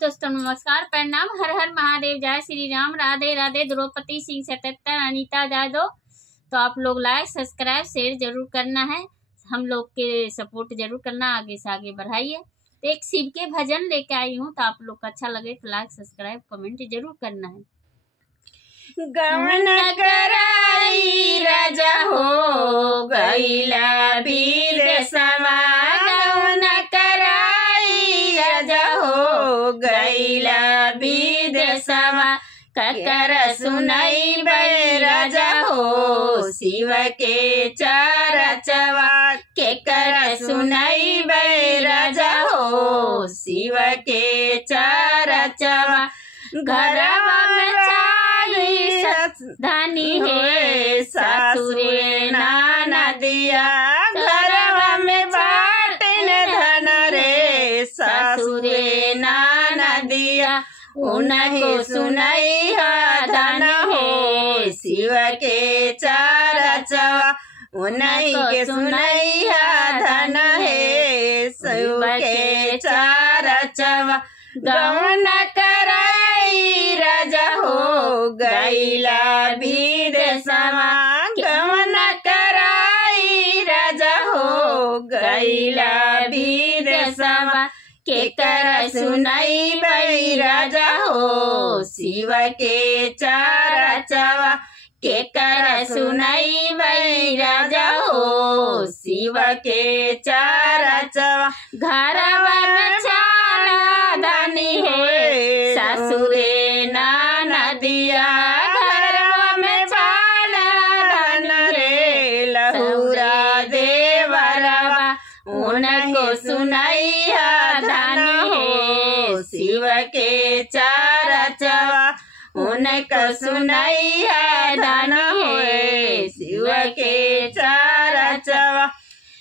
दोस्तों नमस्कार, प्रणाम, हर हर महादेव, जय श्री राम, राधे राधे। द्रौपदी सिंह 77, अनीता जादव। तो आप लोग लाइक सब्सक्राइब शेयर जरूर करना है, हम लोग के सपोर्ट जरूर करना, आगे से आगे बढ़ाइए। तो एक शिव के भजन लेके आई हूँ, तो आप लोग को अच्छा लगे तो लाइक सब्सक्राइब कमेंट जरूर करना है। गवन कराई राजा हो गईला विदेशवा, गवन कराई राजा हो गईला विदेशवा, ककर सुनाई बै राजा हो शिव के चरचवा, केकर सुनाई बै राजा हो शिव के चरचवा। घरवा में धनी है सासुरे नाना दिया, घरवा में बाटन धन रे सासुरे नाना दिया, उनको सुनाई धन हो शिव के चरचवा, उन्हीं के सुनाई धन है शिव के चरचवा। गवन कराई राजा हो गईला विदेशवा, गवन कराई राजा हो गईला विदेशवा, केकर सुनाई बै राजा हो शिव के चरचवा, केकर सुनाई बै राजा हो शिव के चरचवा। घरवा में धनी है सासुरे नाना दिया, घरवा में धन रे लहुरा देवरवा, उनको सुनाई धन हो शिव के चरचवा, उनको सुनाई धन हो शिव के चरचवा।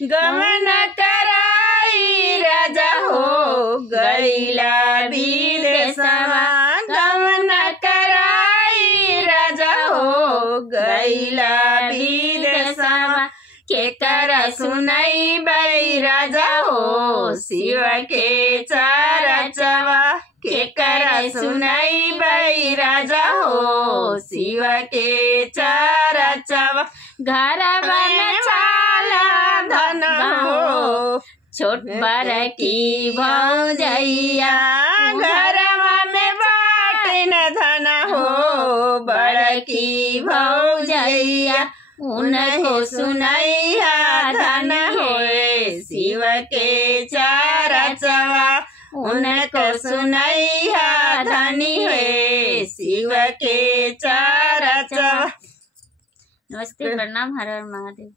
गवन कराई राजा हो गईला विदेशवा, गवन कराई राजा हो गईला विदेशवा, केकर सुनाई बै राजा हो शिव के चरचवा, केकर सुनाई बै राजा हो शिव के चरचवा। घरवा में धन हो छोट बर की भौजैया, घरवा में बाटन धन हो बड़ की भौजैया, उनको सुनाई धन हो शिव के चरचवा, उनको सुनाई धनी है शिव के चरचवा। नमस्ते, प्रणाम, हर हर महादेव।